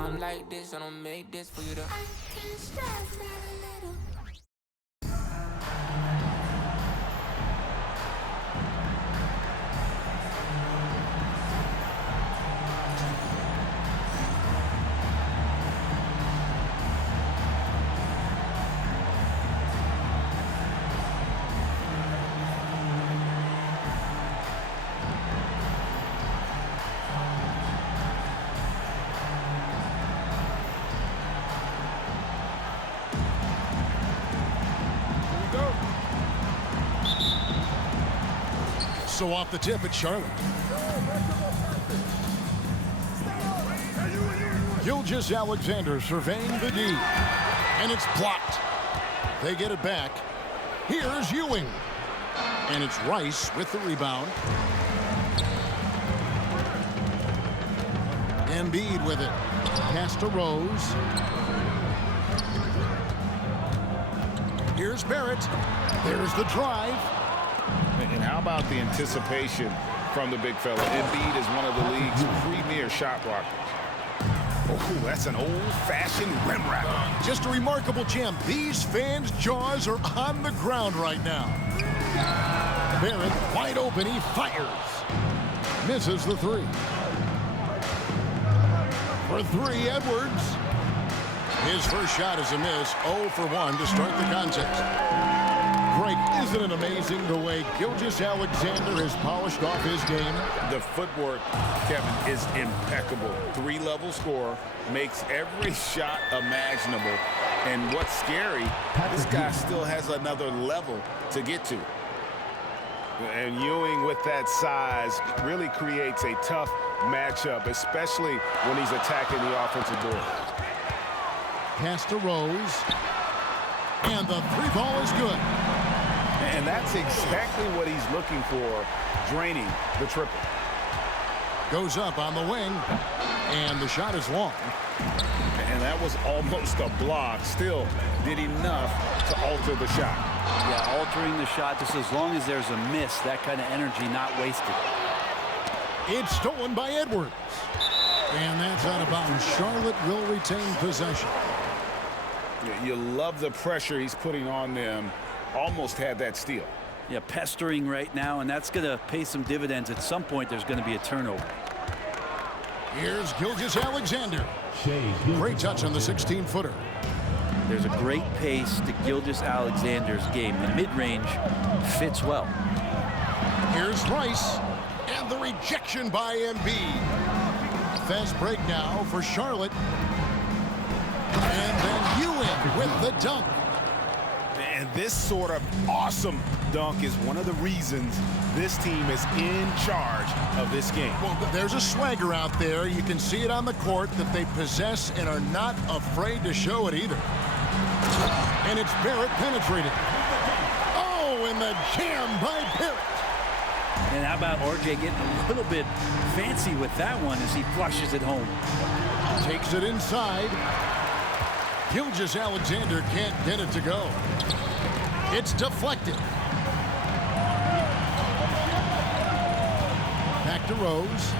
I'm like this, I don't make this for you to. I can't stress that a little. So off the tip, it's Charlotte. Gilgeous-Alexander surveying the D. And it's blocked. They get it back. Here's Ewing. And it's Rice with the rebound. Embiid with it. Pass to Rose. Here's Barrett. There's the drive. And how about the anticipation from the big fella? Embiid is one of the league's premier shot blockers. Oh, that's an old-fashioned rim wrap. Just a remarkable gem. These fans' jaws are on the ground right now. Barrett wide open. He fires. Misses the three. For three, Edwards. His first shot is a miss. 0 for 1 to start the contest. Greg, isn't it amazing the way Gilgeous-Alexander has polished off his game? The footwork, Kevin, is impeccable. Three-level scorer, makes every shot imaginable. And what's scary, this guy still has another level to get to. And Ewing with that size really creates a tough matchup, especially when he's attacking the offensive board. Pass to Rose. And the three ball is good. And that's exactly what he's looking for, draining the triple. Goes up on the wing. And the shot is long. And that was almost a block. Still did enough to alter the shot. Yeah, altering the shot just as long as there's a miss. That kind of energy not wasted. It's stolen by Edwards. And that's out of bounds. Charlotte will retain possession. You love the pressure he's putting on them. Almost had that steal. Yeah, pestering right now, and that's going to pay some dividends. At some point, there's going to be a turnover. Here's Gilgeous-Alexander. Great touch on the 16-footer. There's a great pace to Gilgeous-Alexander's game. The mid-range fits well. Here's Rice. And the rejection by Embiid. Fast break now for Charlotte. And then Ewing with the dunk. And this sort of awesome dunk is one of the reasons this team is in charge of this game. Well, there's a swagger out there. You can see it on the court that they possess and are not afraid to show it either. And it's Barrett penetrating. Oh, and the jam by Barrett. And how about RJ getting a little bit fancy with that one as he flushes it home. Takes it inside. Gilgeous-Alexander can't get it to go. It's deflected. Back to Rose.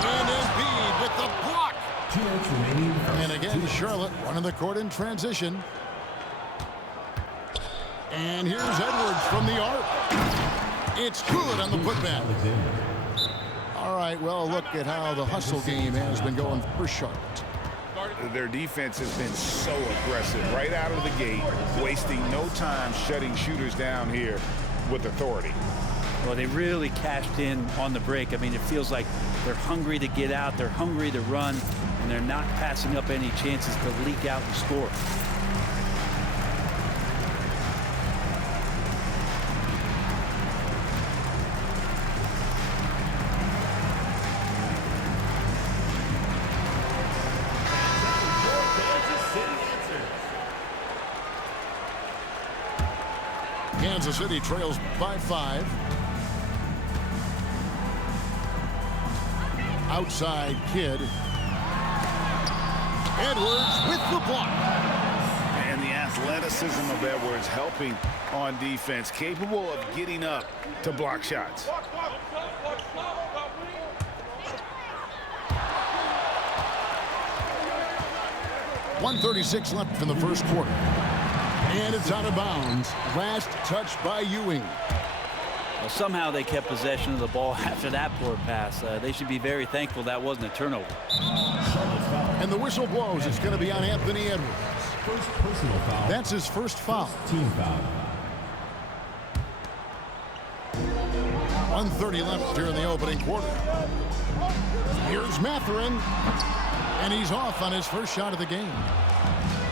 And Embiid with the block. And again, Charlotte running the court in transition. And here's Edwards from the arc. It's good on the putback. All right, well, look at how the hustle game has been going for Charlotte. Their defense has been so aggressive right out of the gate, wasting no time shutting shooters down here with authority. Well, they really cashed in on the break. I mean, it feels like they're hungry to get out, they're hungry to run, and they're not passing up any chances to leak out and score. Kansas City trails by 5. Outside Kidd. Edwards with the block. And the athleticism of Edwards helping on defense, capable of getting up to block shots. 1:36 left in the first quarter. And it's out of bounds. Last touch by Ewing. Well, somehow they kept possession of the ball after that poor pass. They should be very thankful that wasn't a turnover. And the whistle blows. It's going to be on Anthony Edwards. First personal foul. That's his first foul. Team foul. 1:30 left here in the opening quarter. Here's Mathurin. And he's off on his first shot of the game.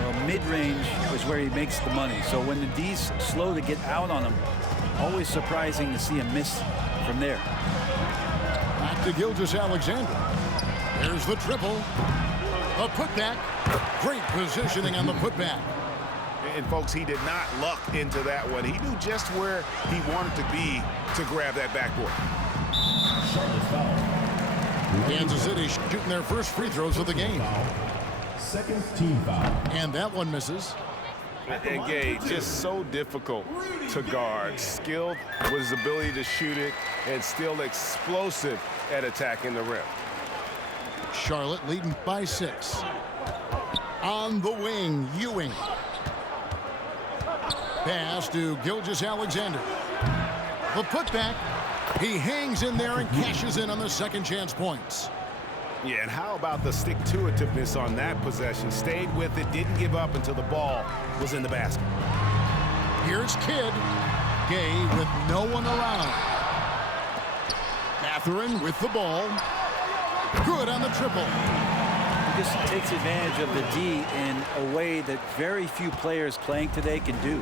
Well, mid-range is where he makes the money. So when the D's slow to get out on him, always surprising to see him miss from there. Back to Gilgeous-Alexander. There's the triple. A putback. Great positioning on the putback. And folks, he did not luck into that one. He knew just where he wanted to be to grab that backboard. Charlotte foul. Kansas City shooting their first free throws of the game. Second team foul. And that one misses. And Gay, just so difficult to guard. Skilled with his ability to shoot it and still explosive at attacking the rim. Charlotte leading by 6. On the wing, Ewing. Pass to Gilgeous-Alexander. The putback. He hangs in there and cashes in on the second chance points. Yeah, and how about the stick-to-itiveness on that possession? Stayed with it, didn't give up until the ball was in the basket. Here's Kidd. Gay with no one around. Mathurin with the ball. Good on the triple. He just takes advantage of the D in a way that very few players playing today can do.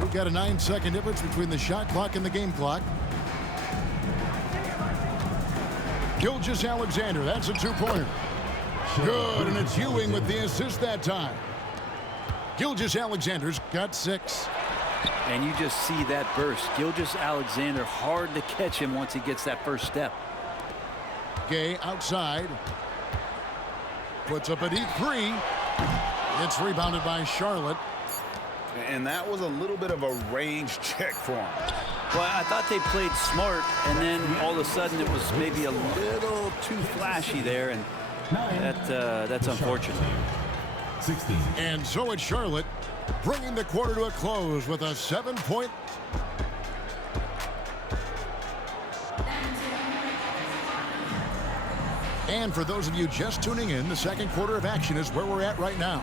We've got a 9-second difference between the shot clock and the game clock. Gilgeous-Alexander, that's a two-pointer. Good, and it's Ewing with the assist that time. Gilgeous-Alexander's got 6. And you just see that burst. Gilgeous-Alexander, hard to catch him once he gets that first step. Gay outside. Puts up a deep 3. It's rebounded by Charlotte. And that was a little bit of a range check for him. Well, I thought they played smart, and then all of a sudden it was maybe a little too flashy there, and that's unfortunate. 16. And so it's Charlotte bringing the quarter to a close with a 7-point. And for those of you just tuning in, the second quarter of action is where we're at right now.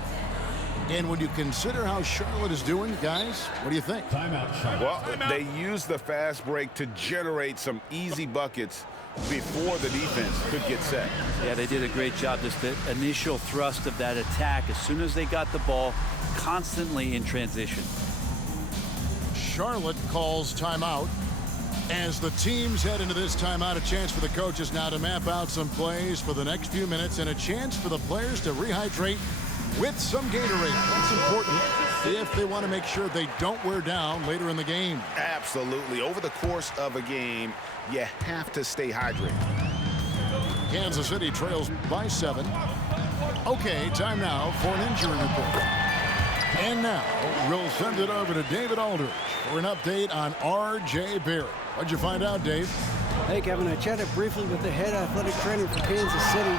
And when you consider how Charlotte is doing, guys, what do you think? Timeout, Charlotte. Well, they used the fast break to generate some easy buckets before the defense could get set. Yeah, they did a great job. Just the initial thrust of that attack, as soon as they got the ball, constantly in transition. Charlotte calls timeout. As the teams head into this timeout, a chance for the coaches now to map out some plays for the next few minutes and a chance for the players to rehydrate with some Gatorade. That's important if they want to make sure they don't wear down later in the game. Absolutely. Over the course of a game, you have to stay hydrated. Kansas City trails by 7. Okay, time now for an injury report. And now we'll send it over to David Aldridge for an update on R.J. Barrett. What'd you find out, Dave? Hey, Kevin, I chatted briefly with the head athletic trainer for Kansas City.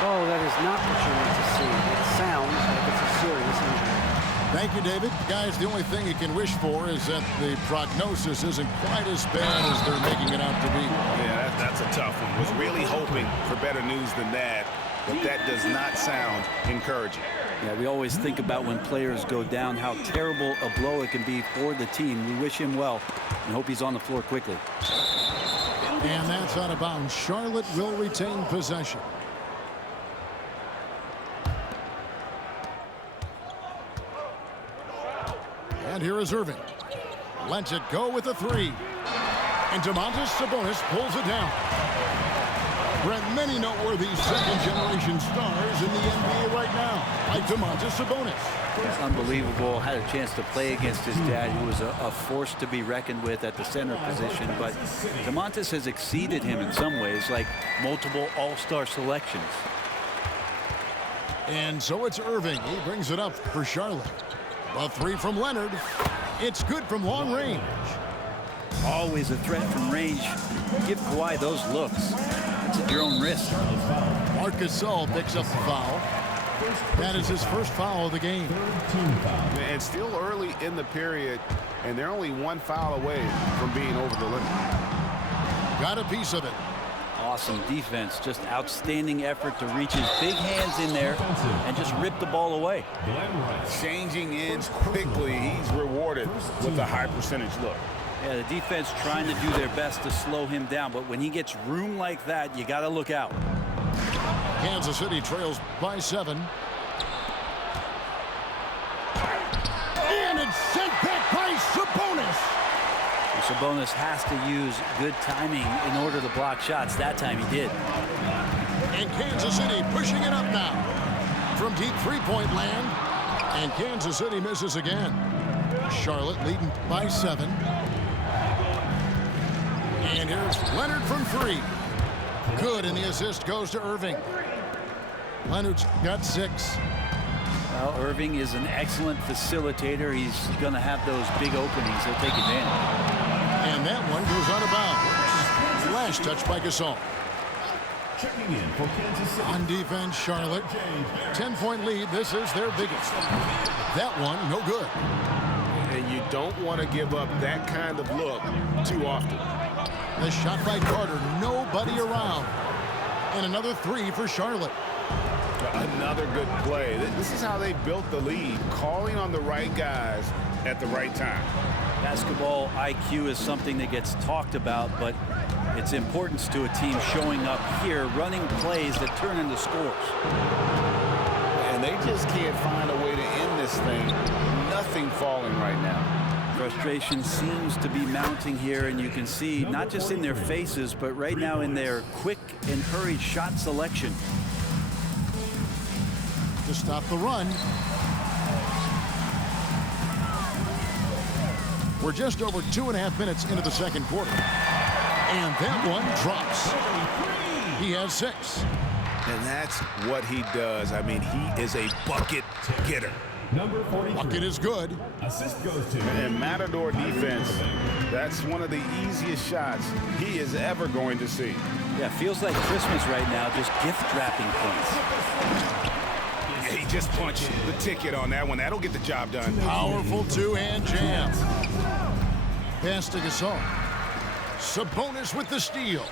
Oh, that is not what you want to see. It sounds like it's a serious injury. Thank you, David. Guys, the only thing you can wish for is that the prognosis isn't quite as bad as they're making it out to be. Yeah, that's a tough one. Was really hoping for better news than that, but that does not sound encouraging. Yeah, we always think about when players go down, how terrible a blow it can be for the team. We wish him well and hope he's on the floor quickly. And that's out of bounds. Charlotte will retain possession. And here is Irving. Lets it go with a 3. And Domantas Sabonis pulls it down. Brent, many noteworthy second-generation stars in the NBA right now, like Domantas Sabonis. It's unbelievable. Had a chance to play against his dad, who was a force to be reckoned with at the center position. But Domantas has exceeded him in some ways, like multiple all-star selections. And so it's Irving. He brings it up for Charlotte. A 3 from Leonard. It's good from long range. Always a threat from range. Give Kawhi those looks. It's at your own risk. Marcus Gasol picks up the foul. That is his first foul of the game. Team foul. And still early in the period, and they're only one foul away from being over the limit. Got a piece of it. Awesome defense. Just outstanding effort to reach his big hands in there and just rip the ball away. Glenn Rice. Changing ends quickly, he's rewarded with a high percentage look. Yeah, the defense trying to do their best to slow him down, but when he gets room like that, you got to look out. Kansas City trails by 7. And it's sent back by Sabonis. Sabonis has to use good timing in order to block shots. That time he did. And Kansas City pushing it up now from deep three-point land. And Kansas City misses again. Charlotte leading by 7. And here's Leonard from 3. Good, and the assist goes to Irving. Leonard's got 6. Well, Irving is an excellent facilitator. He's going to have those big openings. He'll take advantage. And that one goes out of bounds. Last touch by Gasol. Checking in for Kansas City. On defense, Charlotte. 10-point lead. This is their biggest. That one, no good. And you don't want to give up that kind of look too often. The shot by Carter, nobody around. And another 3 for Charlotte. Another good play. This is how they built the lead, calling on the right guys at the right time. Basketball IQ is something that gets talked about, but its importance to a team showing up here, running plays that turn into scores. And they just can't find a way to end this thing. Nothing falling right now. Frustration seems to be mounting here, and you can see not just in their faces, but right now in their quick and hurried shot selection. To stop the run. We're just over 2.5 minutes into the second quarter. And that one drops. He has 6. And that's what he does. I mean, he is a bucket getter. Number 43. Bucket is good. Assist goes to. And Matador defense, that's one of the easiest shots he is ever going to see. Yeah, feels like Christmas right now, just gift wrapping points. Yeah, he just punched the ticket on that one. That'll get the job done. Powerful two-hand jam. Pass to Gasol. Sabonis with the steal.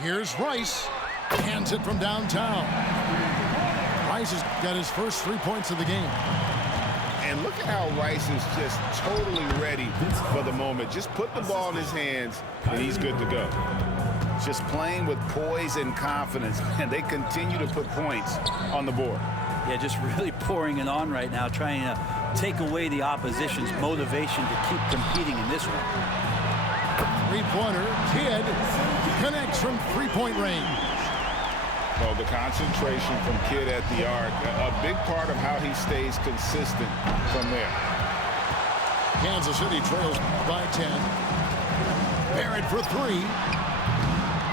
Here's Rice. Hands it from downtown. Rice has got his first 3 points of the game. And look at how Rice is just totally ready for the moment. Just put the ball in his hands, and he's good to go. Just playing with poise and confidence, and they continue to put points on the board. Yeah, just really pouring it on right now, trying to take away the opposition's motivation to keep competing in this one. Three-pointer. Kidd connects from three-point range. Well, the concentration from Kidd at the arc, a big part of how he stays consistent from there. Kansas City trails by 10. Barrett for 3.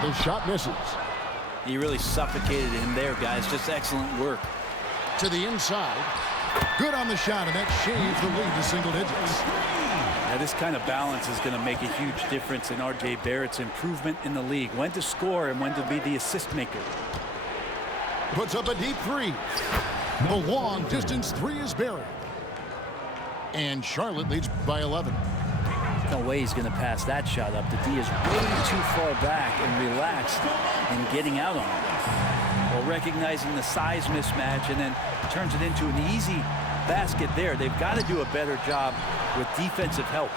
The shot misses. He really suffocated him there, guys. Just excellent work. To the inside. Good on the shot, and that shaves the lead to single digits. Now, this kind of balance is going to make a huge difference in R.J. Barrett's improvement in the league. When to score and when to be the assist maker. Puts up a deep 3. The long distance 3 is Barrett. And Charlotte leads by 11. No way he's going to pass that shot up. The D is way too far back and relaxed in getting out on it. Well, recognizing the size mismatch and then turns it into an easy basket there. They've got to do a better job with defensive help.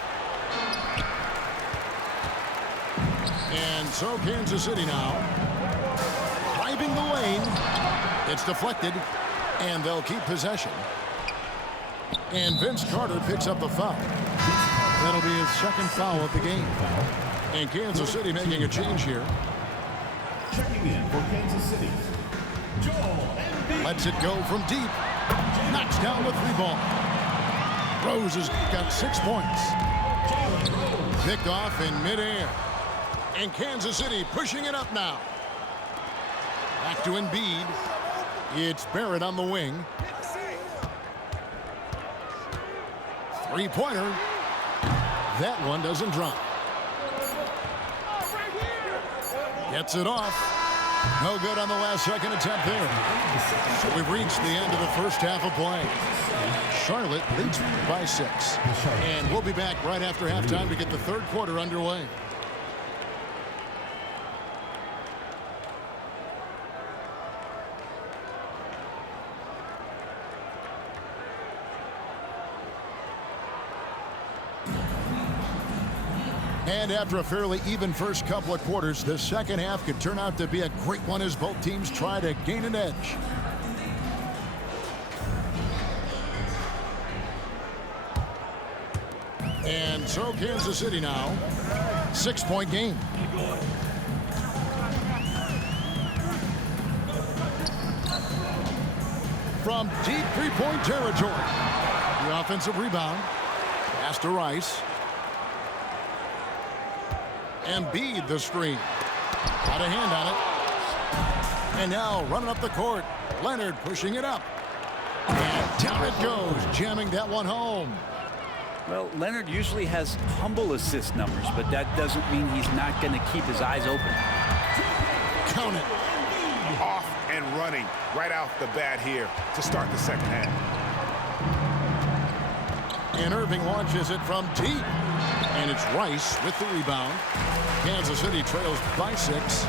And so Kansas City now driving the lane. It's deflected, and they'll keep possession. And Vince Carter picks up the foul. That'll be his second foul of the game. And Kansas City making a change here. Checking in for Kansas City. Joel Embiid. Lets it go from deep. Knocks down the 3-ball. Rose has got 6 points. Picked off in midair. And Kansas City pushing it up now. Back to Embiid. It's Barrett on the wing. 3-pointer. That one doesn't drop. Gets it off. No good on the last second attempt there. So we've reached the end of the first half of play. Charlotte leads by 6. And we'll be back right after halftime to get the third quarter underway. And after a fairly even first couple of quarters, the second half could turn out to be a great one as both teams try to gain an edge. And so Kansas City now, 6-point game. From deep three-point territory, the offensive rebound, pass to Rice. Embiid the screen. Got a hand on it. And now running up the court. Leonard pushing it up. And down it goes, jamming that one home. Well, Leonard usually has humble assist numbers, but that doesn't mean he's not going to keep his eyes open. Count it. Off and running right off the bat here to start the second half. And Irving launches it from deep. And it's Rice with the rebound. Kansas City trails by 6.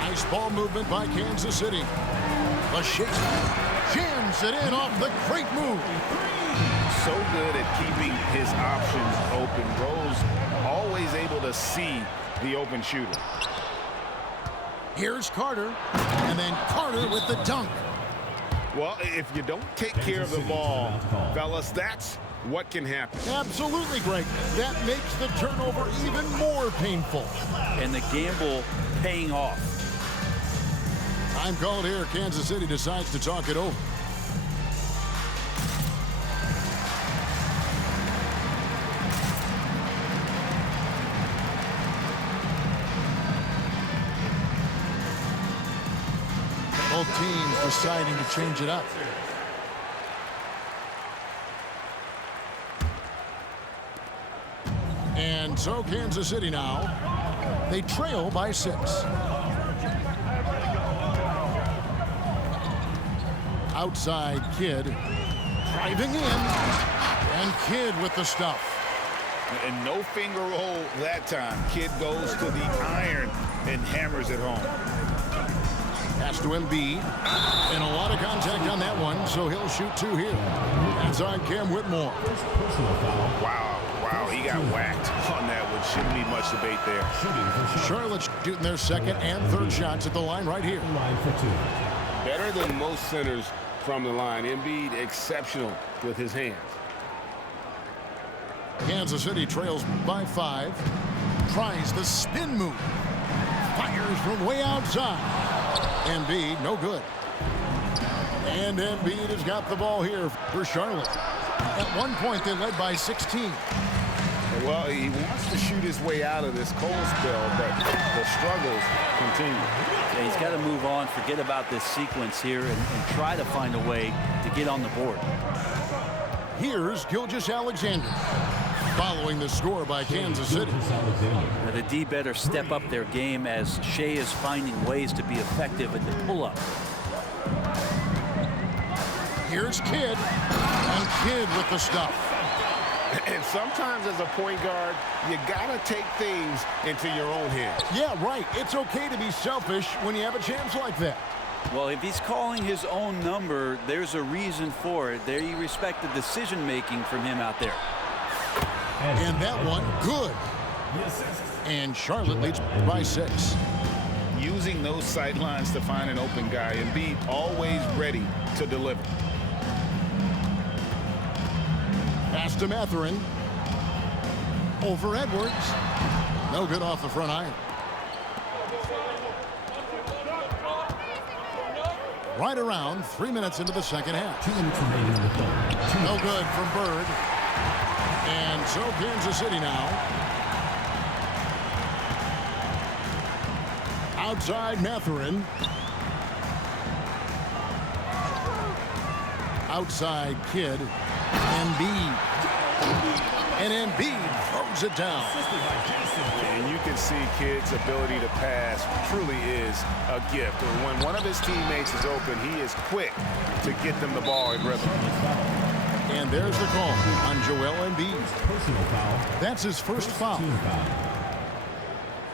Nice ball movement by Kansas City. Lashake jams it in off the great move. So good at keeping his options open. Rose always able to see the open shooter. Here's Carter. And then Carter with the dunk. Well, if you don't take care of the ball, fellas, that's what can happen. Absolutely, Greg. That makes the turnover even more painful. And the gamble paying off. Time called here. Kansas City decides to talk it over. Both teams deciding to change it up. And so Kansas City now, they trail by 6. Outside Kidd, driving in, and Kidd with the stuff. And no finger roll that time. Kidd goes to the iron and hammers it home. Pass to Embiid, and a lot of contact on that one, so he'll shoot 2 here. That's on Cam Whitmore. Wow, he got whacked on that one. Shouldn't be much debate there. Charlotte's shooting their second and third shots at the line right here. Better than most centers from the line. Embiid exceptional with his hands. Kansas City trails by 5. Tries the spin move. Fires from way outside. Embiid, no good. And Embiid has got the ball here for Charlotte. At one point, they led by 16. Well, he wants to shoot his way out of this cold spell, but the struggles continue. Yeah, he's got to move on, forget about this sequence here, and try to find a way to get on the board. Here's Gilgeous-Alexander, following the score by Kansas City. Now, the D better step up their game as Shea is finding ways to be effective at the pull-up. Here's Kidd, and Kidd with the stuff. And sometimes as a point guard, you gotta take things into your own hands. Yeah, right. It's okay to be selfish when you have a chance like that. Well, if he's calling his own number, there's a reason for it. There you respect the decision-making from him out there. And that one, good. And Charlotte leads by 6. Using those sight lines to find an open guy and be always ready to deliver. Pass to Mathurin. Over Edwards. No good off the front iron. Right around 3 minutes into the second half. 2 minutes remaining in the third. No good from Bird. And so Kansas City now. Outside Mathurin. Outside Kidd. Embiid. And Embiid throws moves it down. And you can see Kidd's ability to pass truly is a gift. When one of his teammates is open, he is quick to get them the ball in rhythm. And there's the call on Joel Embiid. Personal foul. That's his first foul. Team foul.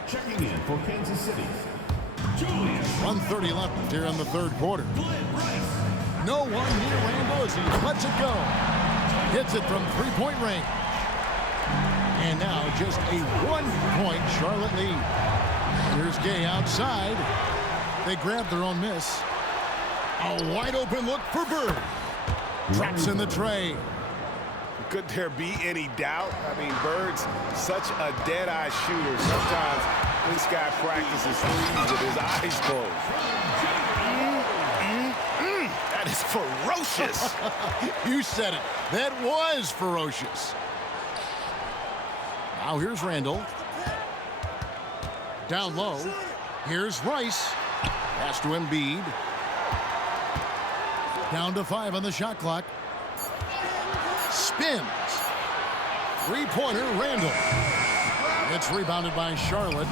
Checking in for Kansas City, Julius. 1:30 left here in the third quarter. No one near Randle as he lets it go. Hits it from three-point range. And now just a 1-point Charlotte lead. Here's Gay outside. They grab their own miss. A wide open look for Bird. Drops in the tray. Could there be any doubt? I mean, Bird's such a dead-eye shooter. Sometimes this guy practices threes with his eyes closed. That is ferocious. You said it. That was ferocious. Now here's Randle. Down low. Here's Rice. Pass to Embiid. Down to 5 on the shot clock. Spins. Three-pointer, Randle. It's rebounded by Charlotte.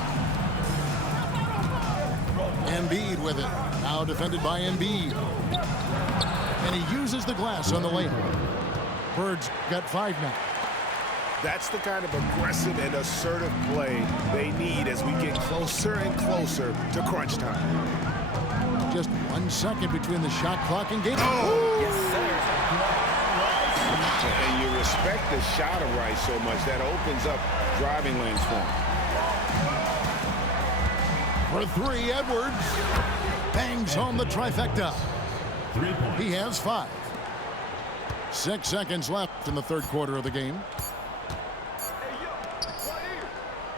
Embiid with it. Now defended by Embiid. And he uses the glass on the layup. Bird's got 5 now. That's the kind of aggressive and assertive play they need as we get closer and closer to crunch time. Just 1 second between the shot clock and game. Yes, sir. And you respect the shot of Rice so much that opens up driving lanes for him. For 3, Edwards bangs home the trifecta. 3 points. He has 5. 6 seconds left in the third quarter of the game.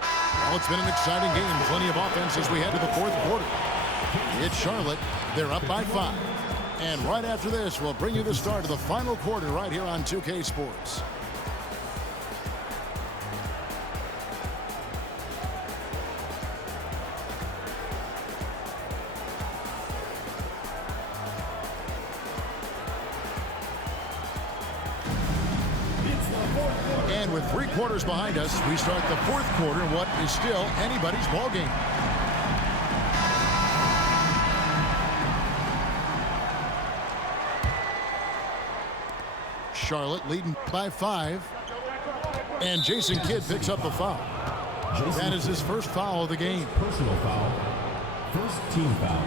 Well, it's been an exciting game. Plenty of offense as we head to the fourth quarter. It's Charlotte. They're up by 5. And right after this, we'll bring you the start of the final quarter right here on 2K Sports. And with 3 quarters behind us, we start the fourth quarter in what is still anybody's ball game. Charlotte leading by 5. And Jason Kidd picks up the foul. That is his first foul of the game. Personal foul. First team foul.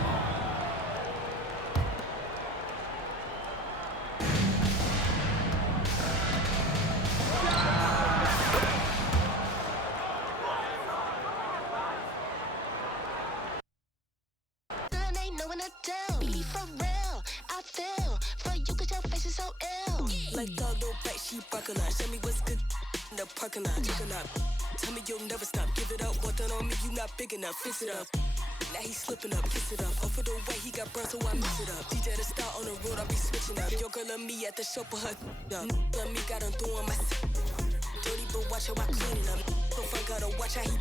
Like dog, don't bite, she barking on. Show me what's good in the parking lot. Tell me you'll never stop. Give it up, want that on me, you not big enough. Fix it up. Now he's slipping up, kiss it up. Off of the way, he got burned, so I mix it up. DJ the star on the road, I be switching up. Your girl and me at the show for her up. Let me got on doing my dirty, but watch how I clean it up. So fun, gotta watch how he